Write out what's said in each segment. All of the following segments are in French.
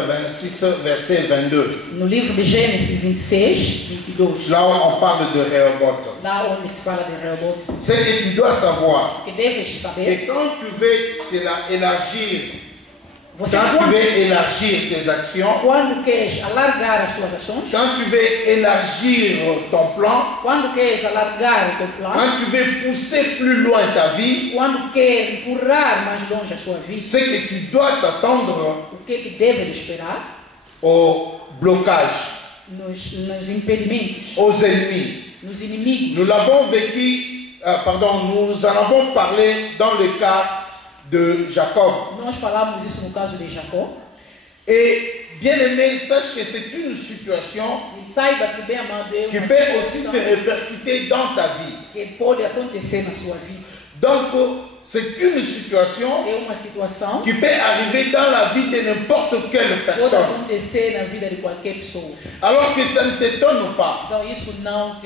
26, verset 22. No livro de Gênesis 26, 22. Là où on parle de Rehoboth. Lá onde se fala de Rehoboth. C'est que tu dois savoir Que deves saber. que quand tu veux élargir, Você quand tu veux élargir tes actions, quando queres alargar as suas ações, quand tu veux élargir ton plan, quando queres alargar o teu plano, quand tu veux pousser plus loin ta vie, quando quer empurrar mais longe a sua vida, c'est que tu dois t'attendre o que é que deves esperar? au blocage, Nos impedimentos, aux ennemis. nos inimigos. Nous l'avons vécu, nous en avons parlé dans le cas de Jacob. Nós falamos isso no caso de Jacó. Et bien aimé, sache que c'est une situation E saiba que, bem amado, é qui uma peut aussi se situação répercuter dans ta vie. que pode acontecer na sua vida. Donc, c'est une situation É uma situação qui peut arriver dans la vie de n'importe quelle pode personne. acontecer na vida de qualquer pessoa. Alors que ça ne t'étonne pas Então isso não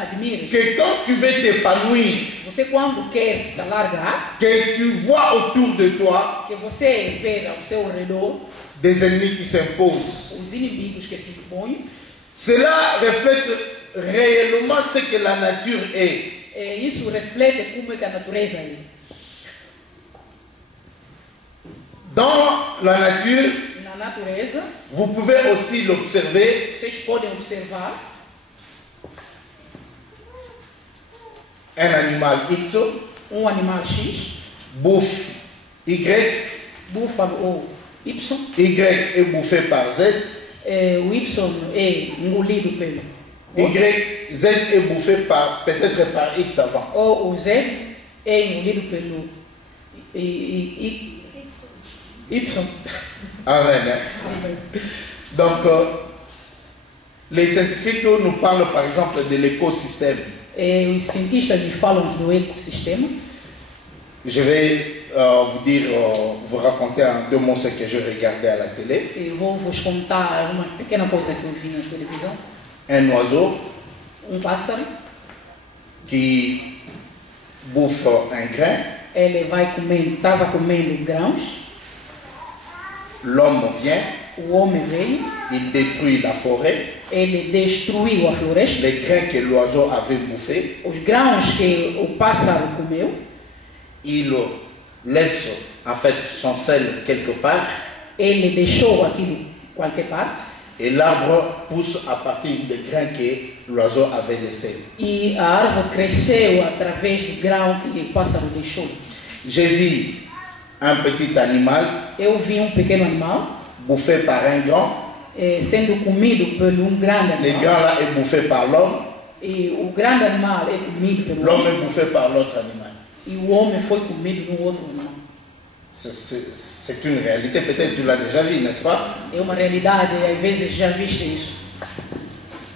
admira. que quand tu veux t'épanouir, Você quando quer se alargar, que tu vois autour de toi que você vê ao seu redor des ennemis qui s'imposent. os inimigos que se impõem, Cela reflète réellement ce que la nature est. isso reflete como é que a natureza é. Dans la nature, Na natureza, vous pouvez aussi l'observer, vocês podem observar un animal X animal X, bouffe Y, búfalo ou Y, Y est bouffé par Z, o Y é engolido pelo Z est bouffé peut-être par X avant. ou o Z é engolido pelo Y. Amen. Donc, les scientifiques nous parlent par exemple de l'écosystème. Os cientistas me falam do ecossistema. Je vais vous raconter en 2 mots ce que je regardais à la télé. Eu vou vos contar uma pequena coisa que eu vi na televisão. Un oiseau Pássaro, qui bouffe un grain. ele vai comendo, estava comendo grãos. L'homme vient, O homem veio, il détruit la forêt. ele destruiu a floresta. Les grains que l'oiseau avait bouffés, Os grãos que o pássaro comeu, il laisse en fait son sel quelque part ele deixou aquilo em qualquer parte. et l'arbre pousse à partir des grains que l'oiseau avait laissés. E a árvore cresceu através do grão que o pássaro deixou. J'ai vu un petit animal Eu vi pequeno animal bouffé par un grand. sendo comido por grande Le animal. grand là est bouffé par l'homme. E o grande animal é comido pelo L'homme homem. est bouffé par l'autre animal. E o homem foi comido no outro animal. C'est une réalité, peut-être tu l'as déjà vu, n'est-ce pas? É uma realidade, às vezes já viste isso.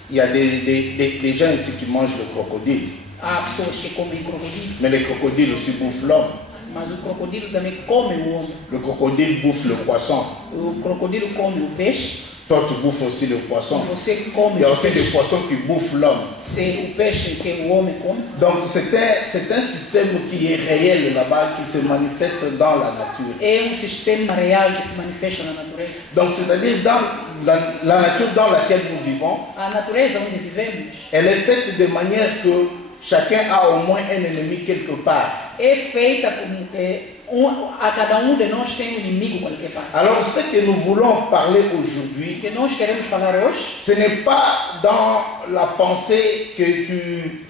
Il y a des gens ici qui mangent le crocodile. Há pessoas que comem crocodilo, Mais le crocodile aussi bouffe l'homme. mas o crocodilo também come o homem. Le crocodile bouffe le poisson. O crocodilo come o peixe, Toi, tu bouffes aussi le poisson. você come Il y a o aussi des peixe. poissons qui bouffent l'homme. Se o peixe que o homem come. Donc, c'est un système qui est réel là-bas, qui se manifeste dans la nature. É sistema real que se manifesta na natureza. Donc, c'est-à-dire dans la nature dans laquelle nous vivons, A natureza onde vivemos elle est faite de manière que chacun a au moins un ennemi quelque part. é feita a cada de nós tem inimigo qualquer parte. Alors, ce que nous voulons parler aujourd'hui, O que nós queremos falar hoje ce n'est pas dans la pensée que tu,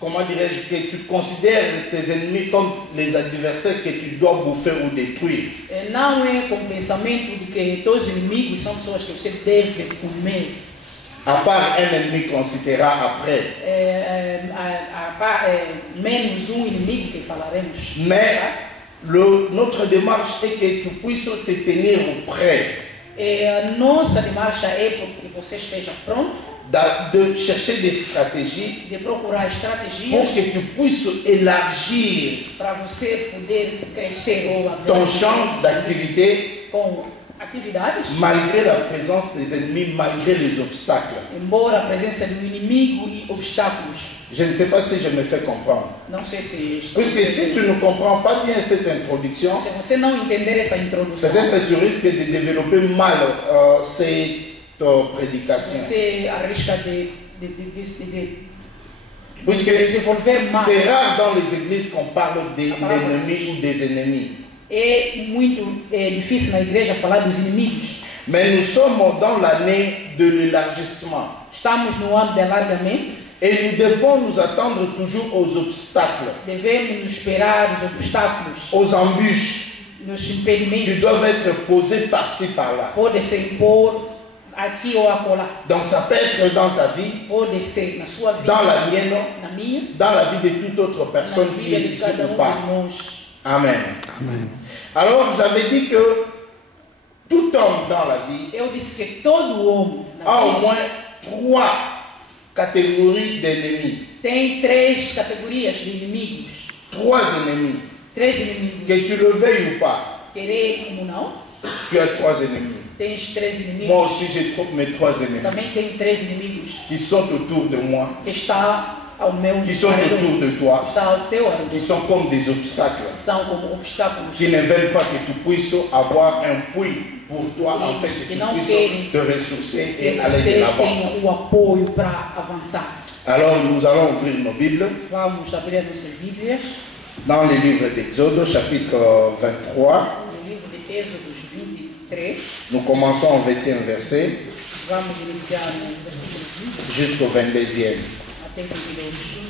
comment dirais-je, que tu considères tes ennemis comme les adversaires que tu dois bouffer ou détruire. não é com o pensamento de que todos os inimigos são pessoas que você deve comer. À part un ennemi qu'on citera après. Menos inimigo que falaremos. Mais notre démarche est que tu puisses te tenir prêt. Nossa marcha é porque você esteja pronto. De chercher des stratégies De procurar pour estratégias que tu puisses élargir para você poder crescer ou ton champ d'activité com atividades, malgré la présence des ennemis, malgré les obstacles. embora a presença do inimigo e obstáculos. Je ne sais pas si je me fais comprendre. Não sei se estou Puisque si tu ne comprends pas bien cette introduction, se você não entender essa introdução, peut-être tu risques de développer mal cette prédication. você arrisca de Puisque desenvolver mal. c'est rare dans les églises qu'on parle de l'ennemi ou des ennemis. É muito difícil na igreja falar dos inimigos. Mais nous sommes dans l'année de l'élargissement. Estamos no ano de alargamento. Et nous devons nous attendre toujours aux obstacles, Devemos nos esperar os obstáculos, aux embûches nos qui impedimentos. doivent être posés par-ci, par-là. Pode se impor aqui ou acolá. Donc ça peut être dans ta vie, Pode ser na sua vida, dans la mienne, na minha, dans la vie de toute autre na personne qui vida est de ici cada ou pas. de nós. Amen. Alors j'avais dit que tout homme dans la vie Eu disse que todo homem a na au vida moins 3 catégories d'ennemis. tem 3 categorias de inimigos. 3 ennemis. 3 inimigos. Que tu le veuilles ou pas, Querer ou não, tu as 3 ennemis. tens 3 inimigos. Moi aussi j'ai mes 3 ennemis Também tem 3 inimigos qui sont autour de moi, que está ao meu qui sont redor, autour de toi, está ao teu qui redor, sont comme des obstacles, que são como obstáculos. qui ne veulent pas que tu puisses avoir un puits pour toi, en fait, que tu puisses te ressourcer Que et aller de você l'avant. tenha o apoio para avançar. Alors nous allons ouvrir nos Bibles Vamos abrir nossas Bíblias dans le livre d'Exode, chapitre 23. no livro de Êxodos 23. Nous commençons au 20e verset Vamos iniciar no versículo 20 jusqu'au 22e. até o 22.